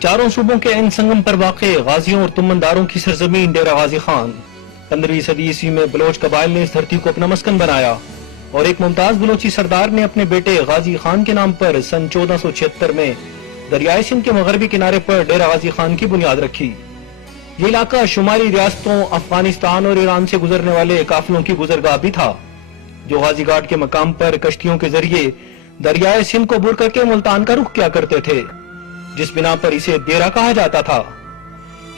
چاروں صوبوں کے عین سنگم پر واقع غازیوں اور تمنداروں کی سرزمین ڈیرہ غازی خان 15ویں صدی عیسوی میں بلوچ قبائل نے اس دھرتی کو اپنا مسکن بنایا اور ایک ممتاز بلوچی سردار نے اپنے بیٹے غازی خان کے نام پر سن 1476 میں دریائے سندھ کے مغربی کنارے پر ڈیرہ غازی خان کی بنیاد رکھی۔ یہ علاقہ شمالی ریاستوں افغانستان اور ایران سے گزرنے والے قافلوں کی گزرگاہ بھی تھا، جو غازی گھاٹ کے مقام پر کشتیوں کے ذریعے دریائے سندھ کو عبور کر کے ملتان کا رخ کیا کرتے تھے، جس بنا پر اسے ڈیرہ کہا جاتا تھا۔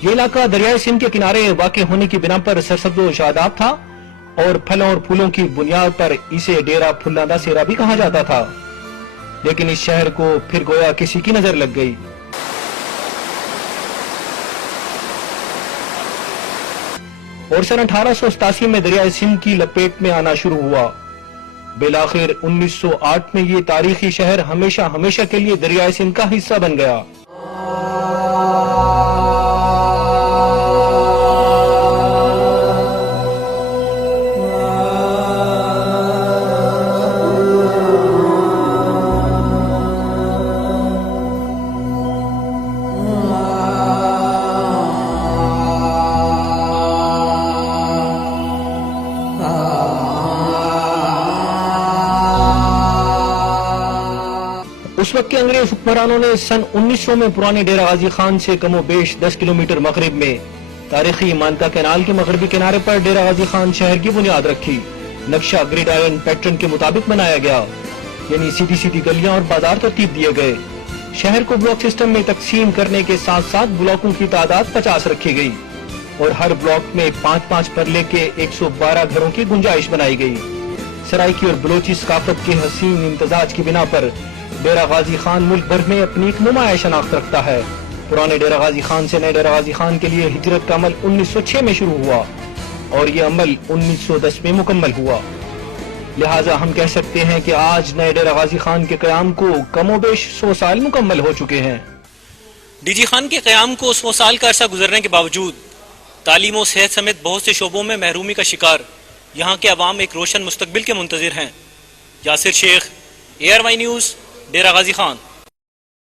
یہ علاقہ دریائے سندھ کے کنارے واقع ہونے کی بنا پر سرسبز و شاداب تھا اور پھلوں اور پھولوں کی بنیاد پر اسے ڈیرہ پھلاندا سیرا بھی کہا جاتا تھا، لیکن اس شہر کو پھر گویا کسی کی نظر لگ گئی۔ اور سن 1887 میں دریائے سندھ کی لپیٹ میں آنا شروع ہوا۔ بالآخر 1908 میں یہ تاریخی شہر ہمیشہ کے لیے دریائے سندھ کا حصہ بن گیا۔ اس وقت کے انگریز حکمرانوں نے سن 1900 میں پرانے ڈیرہ غازی خان سے کم و بیش 10 کلومیٹر مغرب میں تاریخی مانتا کینال کے مغربی کنارے پر ڈیرہ غازی خان شہر کی بنیاد رکھی۔ نقشہ گریڈ آئرن پیٹرن کے مطابق بنایا گیا، یعنی سیدھی گلیاں اور بازار ترتیب دیے گئے۔ شہر کو بلاک سسٹم میں تقسیم کرنے کے ساتھ ساتھ بلاکوں کی تعداد 50 رکھی گئی اور ہر بلاک میں 5-5 پرلے کے 112 گھروں کی گنجائش بنائی گئی۔ سرائکی اور بلوچی ثقافت کے حسین امتزاج کی بنا پر ڈیرہ غازی خان ملک بھر میں اپنی ایک نمایاں شناخت رکھتا ہے۔ پرانے ڈیرہ غازی خان سے نئے ڈیرہ غازی خان کے لیے ہجرت کا عمل 1906 میں شروع ہوا اور یہ عمل 1910 میں مکمل ہوا۔ لہٰذا ہم کہہ سکتے ہیں کہ آج نئے ڈیرہ غازی خان کے قیام کو کم و بیش 100 سال مکمل ہو چکے ہیں۔ ڈی جی خان کے قیام کو 100 سال کا عرصہ گزرنے کے باوجود تعلیم و صحت سمیت بہت سے شعبوں میں محرومی کا شکار یہاں کے عوام ایک روشن مستقبل کے منتظر ہیں۔ یاسر شیخ، ARY نیوز، ڈیرہ غازی خان۔